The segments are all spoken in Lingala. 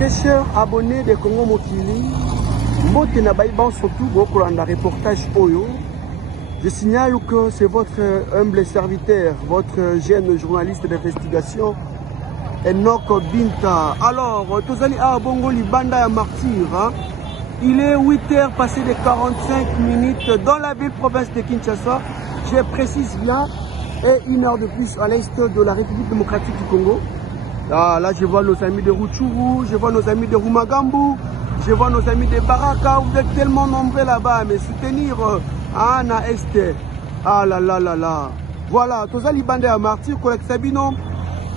Très chers abonnés de Congo Mokili, Mbote Nabaïban surtout beaucoup dans reportage Oyo. Je signale que c'est votre humble serviteur, votre jeune journaliste d'investigation, Enoch Binta. Alors, Tozali à Bongo Libanda ya Martyr. Hein? Il est 8h passé de 45 minutes dans la ville province de Kinshasa. Je précise bien, et 1 heure de plus à l'est de la République démocratique du Congo. Là, je vois nos amis de Rutshuru, je vois nos amis de Rumagambu, je vois nos amis de Baraka. Vous êtes tellement nombreux là-bas, mais soutenir na Est. Ah là là là là. Voilà, Toza Libanda ya Martyr, collègue Sabino.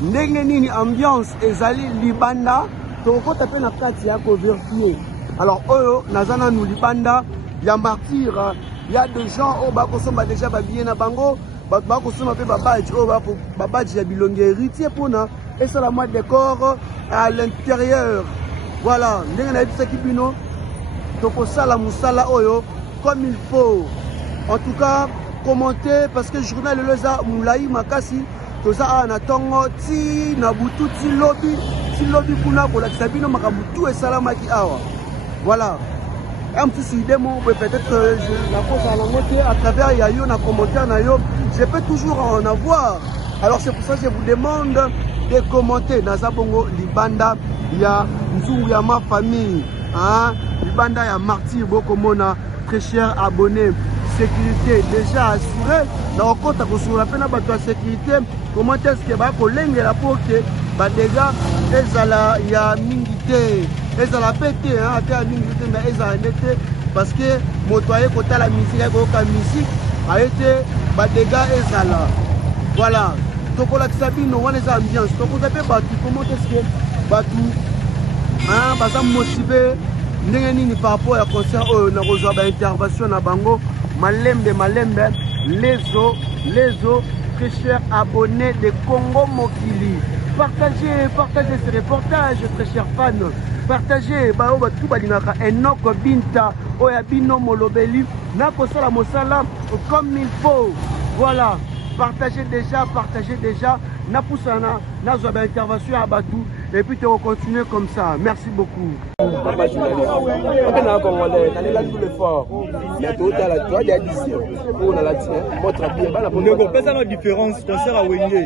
Ndenge nini ambiance ezali Libanda, toko tapé na kati ya ko vérifier. Alors, Oyo, Nazana nous Libanda, ya Martyr, il y a des gens au bas qui déjà babillés na bango, bako soma pe babadji, au bas babadji ya bilonge héritier pour na. Et c'est la mode décor à l'intérieur. Voilà, ndenge na bisa kibino toko sala musala oyo comme il faut. En tout cas, commentez parce que journal le za moulayi makasi toza ana tongo ti na butu ti lobby kuna ko la sabino makabutu et salamaki awa. Voilà. Un petit idée mon peut-être la pose à la moitié à travers yayo na commentaire na yo, je peux toujours en avoir. Alors c'est pour ça que je vous demande de commenter Naza Bongo Libanda ya Nzungu ya ma famille, hein? Libanda ya Martyr Bokomona, très cher abonné, sécurité déjà assurée. Dans le compte à la peine à sécurité, comment est-ce que va coller la peau que bah déjà ezala ya mingité, ezala pété, hein? À mingité mais ezala nette parce que motoyer côté la musique, la musique a été bah déjà ezala. Voilà. Donc on a Sabino, on a les ambiances. Donc on a fait battu. Comment est-ce que battu? Hein, parce que motivé. N'engeni par rapport à concert, on a rejoint l'intervention à Bango. Malembe, les os, très chers abonnés de Congo Mokili. Partagez ces reportages, très chers fans. Partagez, tout balinaka, Enoch Binta, Oyabino Molobeli, Nako Sala Mosala, comme il faut. Voilà. Partagez déjà, n'a poussé n'a pas intervention à Batou, et puis tu vas continuer comme ça. Merci beaucoup. Différence, concert à Wenge,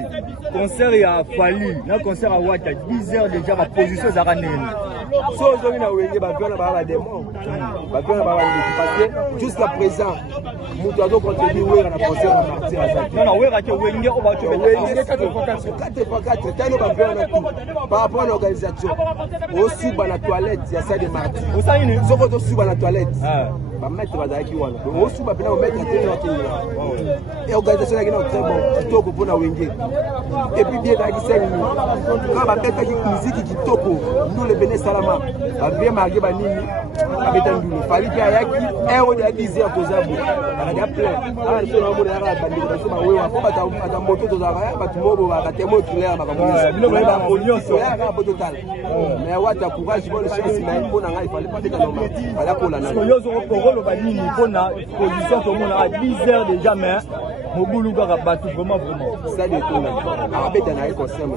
concert à Fali, un concert à Ouattara, 10 heures déjà, ma position est à Ranen. Jusqu'à présent, nous avons continué à concert à Martyr. Par rapport à l'organisation, aussi dans la toilette, il y a ça de Martyr. Sauf que aussi dans la toilette, va mettre la daki wana. Aussi va bien mettre la télé. Et l'organisation est très bon. Plutôt que pour la Wenge. Et puis bien dans 5 minutes. Quand va mettre la musique qui toko, nous le Béné Salama, va bien marquer ba nini. Avec un double. Fallait qu'il y ait un de 10 heures pour ça. Il y a plein. Ah, il faut avoir des rares. Il y a pas de moto de la rare. Pas de moto. Pas de moto clair. Pas de moto. Mais ouais, tu as courage. Tu vois le chien. Mais pour il fallait pas décaler. Voilà pour la nana. Position tout le monde à 10 heures déjà, mais Moboulou a battu vraiment. Ça de tout. Arabé dans la concert.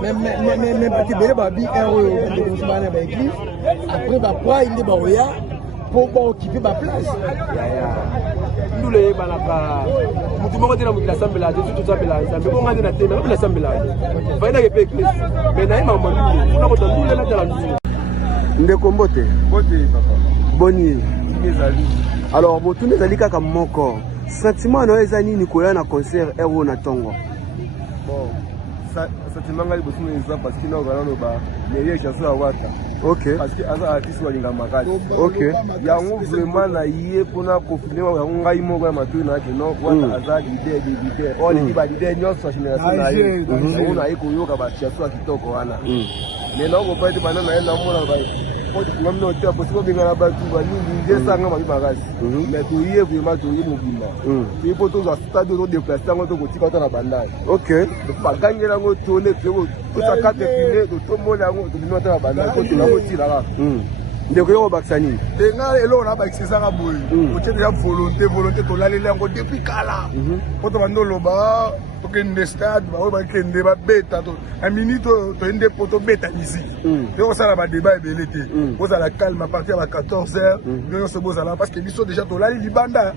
Mais petit bébé babi après bah il est baoya pour occuper ma place. Nous les balaka. Mutu moko tena mukila sambela, tout ça bela, ça me bonga na tena, mukila sambela. Faina ke pekle. Mais na ima molu, na ko tondule na tala ndu. Ndeko Mbote. Mbote papa. Boni. Nezali. Alors botu nezali kaka moko. Sentiment na ezani ni koya na concert ero na tongo. Bon. Sentiment ngali bosu neza parce que na ogana ba meilleur chanson à Wata. OK. Parce que aza artiste walinga makasi. OK. Yango vraiment na yé pona confiner wa ngai moko ya matu na kino Wata aza leader. On dit ba leader nyonso génération na ye. On a yeko yoka ba chanson kitoko wana. Mais non ko pas te bana na enda mona ba. On dit même non te possible binga na ba tu ba ni ngesa nga ba makasi. Mais to yé vraiment to yé mobimba. Et pour tous à stade de déplacer ngo ko tika na bandai. OK. Ba gangela ngo tourner ko ça carte filée de tout monde ngo to binota na bandai ko to na ko tira là. Ndeko yo baksani. Denga elo na ba exercice boy. O tete ya volonté to lalela ngo depuis kala. Ko to bandolo ba tokende stade bakende babeta un minute toende poto beta musique tokosala badébat ebele te bozala calme à partir ya 14h nyonso bozala parce que biso déjà tolali libanda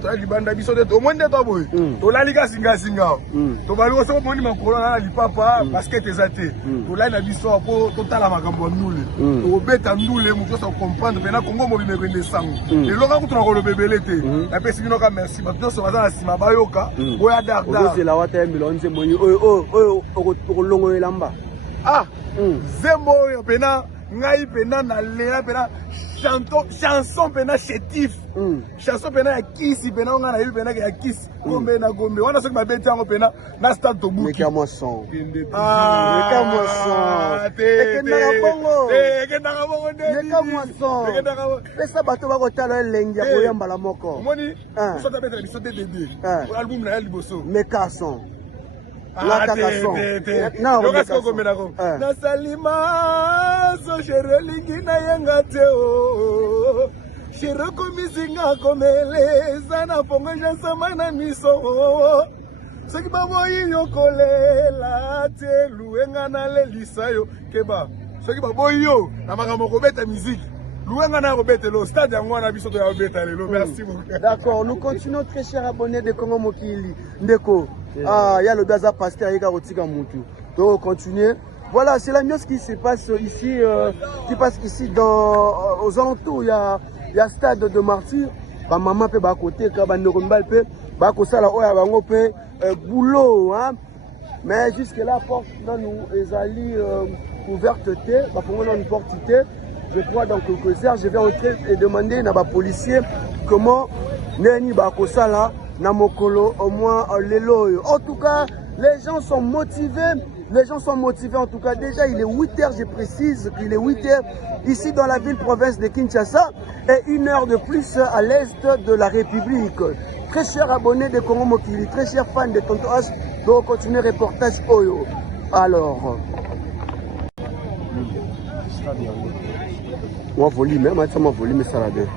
tolali libanda biso te omoi nde to boye tolali kasingasinga tobali oso omoni makolo na lipapa basket eza te tolali na biso po totala makambo ya ndule tokobeta ndule moto nyonso comprendre mpena kongo mobima ekende sango eloko kutuna koloba ebele te napesi bino ka merci bato nyonso baza na nsima bayoka boya ozozela wata ya mbila nzembo oyo okolongolela mba nzembo oyo mpena ngai mpena nalela mpena chanson mpena chétif chanson mpena ya kisi mpena onga na yebi mpena ya kisi gombe na gombe wana soki babeti yango mpena na stade tobuki meka son ekendaka bongo pesa bato bakotala elengi ya koyambala moko omoni biso tabetela biso te dede album na ya liboso meka son nasalima so shere elingi nayenga te o shere komisinga komeleza na pongeja nsama na miso soki baboyi yokolela te luenga nalelisa yo keba soki baboyi yo na makambo kobeta miziki louenga na kobetelo stade yango wana biso toya kobeta lelo merci beaucoup. D'accord, nous continuons très chers abonnés de Congo Mokili ndeko ya le gaza pasteur yeka kotika mutu donc continuer. Voilà, c'est la mieux ce qui se passe ici qui passe ici dans aux alentours il y a stade de Martyr ba maman pe ba côté ka ba ndeko mbal pe ba ko sala oya bango pe boulot hein, mais jusque là porte dans nous ezali ouverte te ba pongo na une porte te. Je crois dans quelques heures je vais entrer et demander na ba policier comment neni ba ko sala na mokolo au moins lelo. En tout cas, les gens sont motivés. Les gens sont motivés en tout cas. Déjà, il est 8h, je précise qu'il est 8h ici dans la ville-province de Kinshasa et 1 heure de plus à l'est de la République. Très chers abonnés de Congo Mokili, très chers fans de Tonton H, donc continuer reportage Oyo. Alors, moi volume, même ça m'a volume ça là dedans.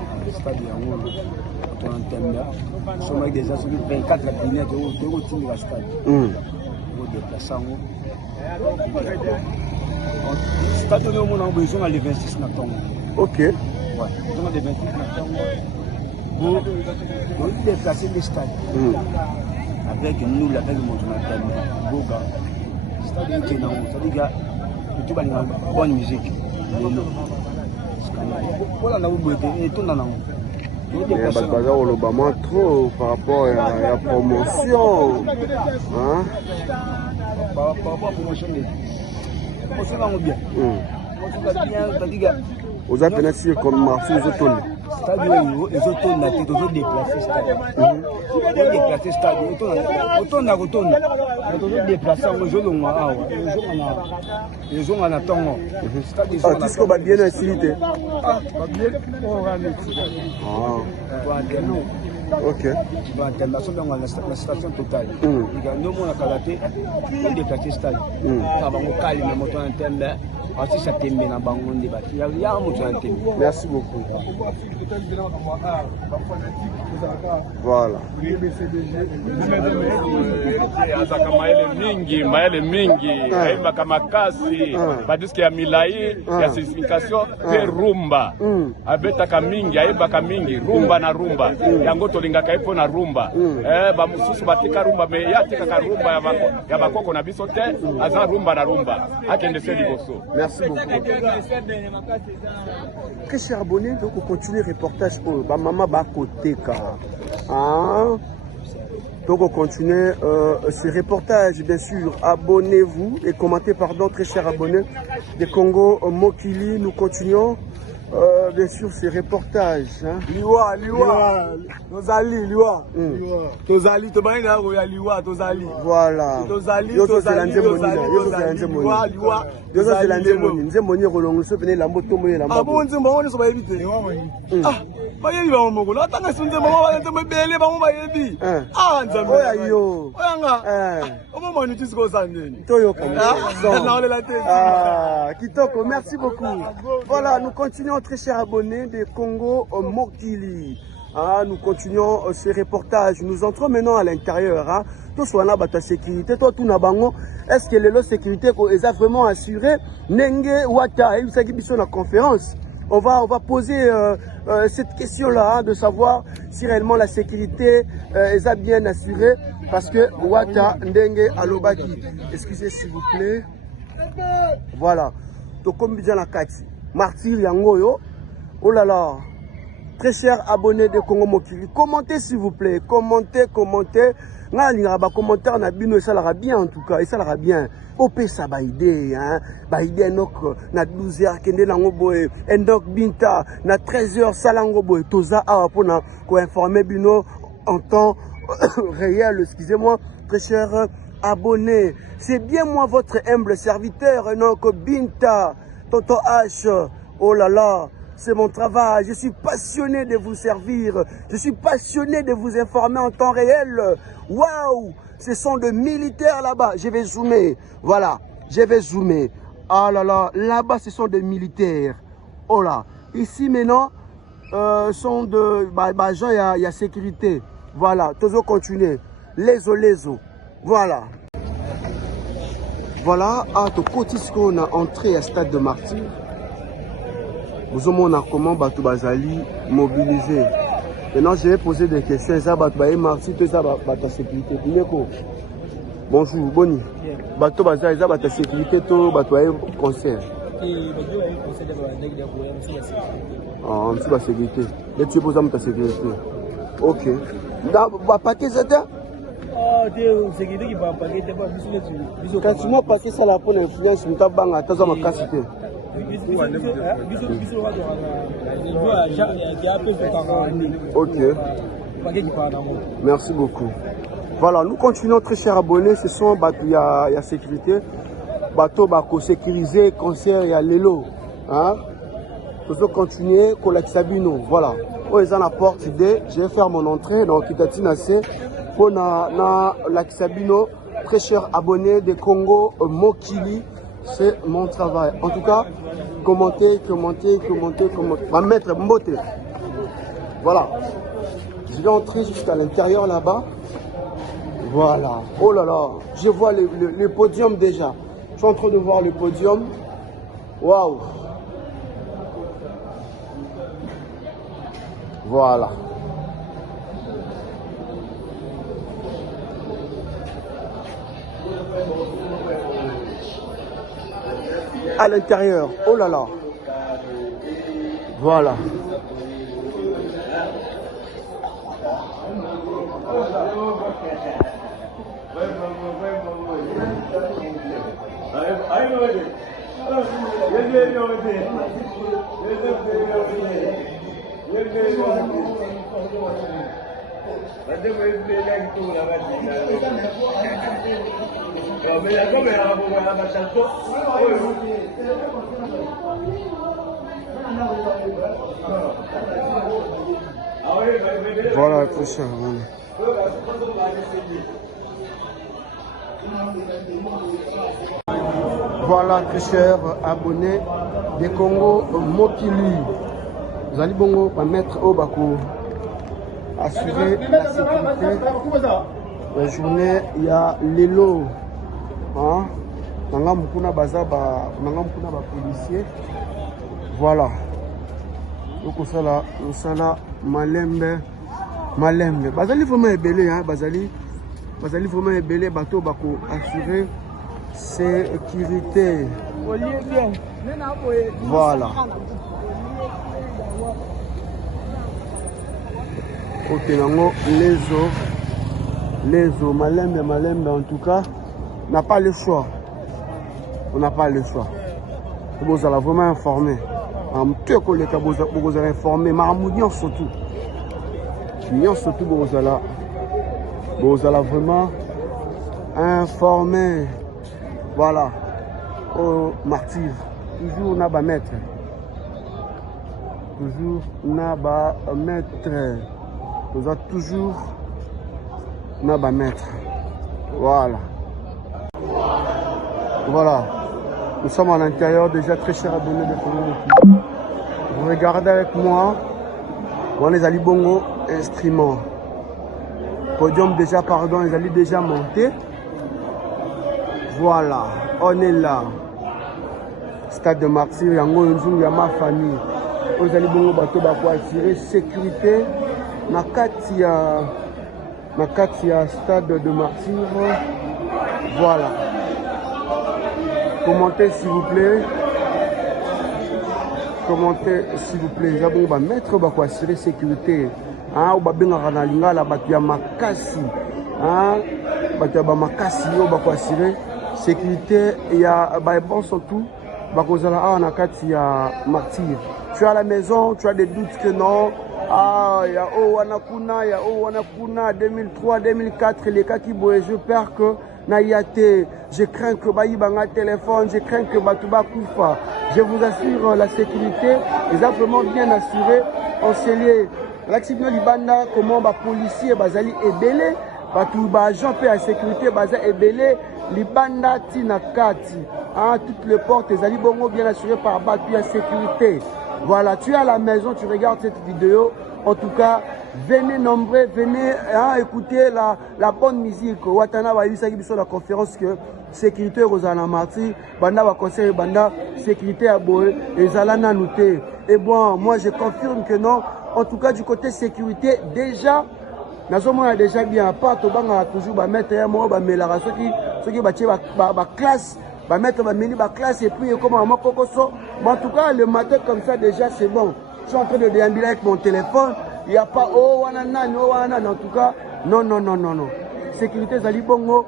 Sommes déjà sur 24 cabinets de routine de la stade. Stade de on a besoin de 26 natongo. Ok. Ouais. On a des 26 natongo. Pour déplacer le stade. Avec nous, la belle montre na Boga. Stade qui est dans ça dit gars, tu vas une bonne musique. Voilà na ubote et tout na. Baza olobama trop par rapport à la promotion. Hein? Par rapport à la promotion, on va bien. Aux appels comme marché aux automnes. C'est-à-dire les automnes, ils ont déplacé stade. Ils ont déplacé stade. Automne à automne. Ils ont déplacé ils ont un attendant. Tout ce qu'on va bien incité. Ok. La station totale. Nous, on a calaté, on a déplacé stade. Merci beaucoup. Voilà. Maele mingi aimba makasi badiski ya milai ya signification pe rumba abetaka mingi aimba mingi rumba na rumba yango tolingaka ipo na rumba ba mususu batika rumba me yatika ka rumba ya bakoko na biso te aza rumba na rumba akende se liboso. Merci beaucoup. Très chers abonnés, donc on continue le reportage pour maman Bakoteka. Hein? Donc on continue ce reportage, bien sûr. Abonnez-vous et commentez, pardon, très chers abonnés de Congo Mokili. Nous continuons bien sûr ce reportage. Hein? Liwa, Tozali, Liwa. Tozali, Tozali. Voilà. Tozali. bayebi bango mokolo atanga sunze bango banzembo ebele bango bayebi nzambe oyo oyanga omomani tisiko osandeni toyoka naolela te kitoko. Merci beaucoup. Voilà, nous continuons très chers abonnés de Congo Mokili. Ah, nous continuons ces reportages. Nous entrons maintenant à l'intérieur. Hein. Tout soit là, ta sécurité, toi, tout nabango. Est-ce que les sécurité est vraiment assurée? Nenge Wata, il s'agit de la conférence. On va poser cette question-là, hein, de savoir si réellement la sécurité est bien assurée. Parce que Wata, Ndenge, Alobaki. Excusez s'il vous plaît. Voilà. Donc, comme bien la Kati, Martyr Yangoyo. Oh là là. Très chers abonnés de Congo Mokili, commentez s'il vous plaît, commentez. Commentaire na bino, ça l'ira bien en tout cas, et ça l'ira bien. OP ça ba idée, hein, ba idée nok na 12h kende nango boy, endok binta na 13h salango boy, toza awa pona ko informer bino en temps réel, excusez-moi, très chers abonnés. C'est bien moi votre humble serviteur, donc Binta, Tonton H, oh là là. C'est mon travail, je suis passionné de vous servir, je suis passionné de vous informer en temps réel. Waouh, ce sont des militaires là-bas, je vais zoomer, voilà, je vais zoomer. Ah là là, là-bas ce sont des militaires. Oh là, ici maintenant, sont de, gens, il y a sécurité. Voilà, toujours continuer, les eaux, voilà. Voilà, à tout côté, on a entré à Stade de Martyr. Vous avez comment Batou Bazali mobilisé. Maintenant, je vais poser des questions. Ça, Batou Bazali, Marty, tout ça, Batou sécurité. Bonjour, Boni. Batou Bazali, ça, Batou sécurité, tout, Batou Bazali, concert. Ah, un petit peu sécurité. Et tu poses ta sécurité. Ok. Dans paquet, c'est ça? sécurité qui va paquet, quand tu m'as paquet, ça la pour l'influence, tu m'as bangé, tu as ma cassité. Ok. Merci beaucoup. Voilà, nous continuons, très chers abonnés. Ce sont il y a sécurité. Bateau bako sécurisé, concert, il y a l'élo. Hein? Nous allons continuer avec la Sabino. Voilà. Oh, ils ont la porte idée. Je vais faire mon entrée. Donc, Kitatine assez. Pour la Sabino, très chers abonnés de Congo Mokili. C'est mon travail. En tout cas, commentez. Ma maître Mbote. Voilà. Je vais entrer jusqu'à l'intérieur là-bas. Voilà. Oh là là. Je vois le podium déjà. Je suis en train de voir le podium. Waouh. Voilà. À l'intérieur, oh là là, voilà. Voilà, très cher. Voilà, très chers abonnés des Congo Mokili. Vous allez bongo mettre au Bako, assurer la sécurité. La journée, il y a l'élo. Hein? Policier. Voilà. Donc, ça là, malembe. Bazali vraiment ébélé, hein? Bazali vraiment ébélé, bateau bako assurer sécurité. Voilà. Ok, nango les eaux, malembe en tout cas, on n'a pas le choix. On n'a pas le choix. Vous allez vraiment informer. En tout cas, vous allez informer, Maramoudian surtout. Surtout, vous allez vraiment informer. Voilà. Au martyr. Toujours n'a pas maître. Toujours n'a pas maître. Vous êtes toujours n'a pas maître. Voilà. Voilà. Nous sommes à l'intérieur déjà, très chers abonnés de Congo. Vous regardez avec moi. Bon, les ali bongo instruments. Podium déjà, pardon, les ali déjà montés. Voilà, on est là. Stade de Martyr, yango nzungu ya ma famille. Aux ali bongo bato ba ko assurer sécurité na kati ya stade de Martyr. Voilà. Commentez s'il vous plaît. Commentez s'il vous plaît. J'ai bon mettre ba ko assurer sécurité. Ah, ou ba benga na lingala bato ya makasi. Ah, bato ya ba makasi yo ba ko assurer sécurité ya ba bon surtout ba ko zala a na kati ya Martyr. Tu es à la maison, tu as des doutes que non. Ah, il y a Owanakuna, il y a Owanakuna 2003, 2004, les cas qui boivent, je perds que Naïate, je crains que Baïbanga téléphone, je crains que Batouba Koufa. Je vous assure, la sécurité est amplement bien assurée. On s'est lié. L'accident Libanda, comment les policiers, Bazali et Belé, Batouba agent fait la sécurité, Bazali et Belé, Libanda Tina Kati. Hein, toutes les portes, les Ali Bongo bien assurées par Batu à sécurité. Voilà, tu es à la maison, tu regardes cette vidéo. En tout cas, venez nombreux, venez écouter la bonne musique. Watana va eu sur la conférence que sécurité Rosanna Marty, Banda va conseiller Banda, sécurité à Boé, et Zalana Nouté. Et bon, moi je confirme que non. En tout cas, du côté sécurité, déjà, nous a déjà bien, pas Tobanga toujours mettre un mot, ceux qui battent classe. Bah mettre ma mini ba classe et puis comme un cocoso. Mais en tout cas le matin comme ça déjà c'est bon. Je suis en train de déambuler avec mon téléphone. Il n'y a pas oh wanana no wanana. En tout cas non. Sécurité Zali Bongo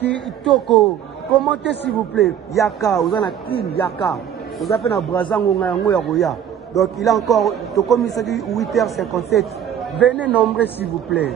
qui toko. Commentez s'il vous plaît. Yaka vous en a clean Yaka. Vous avez un brazango ngayango ya roya. Donc il a encore to comme ça dit 8h57. Venez nombreux s'il vous plaît.